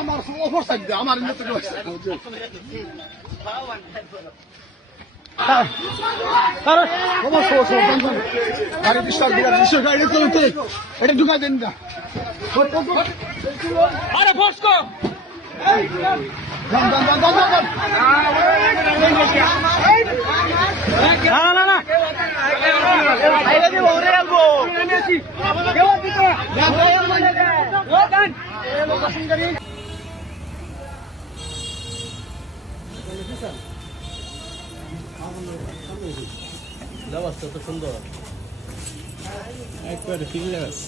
আমার অফার থাকবে আমার গাড়ি বিশ্বাস গাড়ি চলতে এটা ঢুকাই দেন না আরে বসকো ব্যবস্থা তো সুন্দর একবারে ফিরে গেছে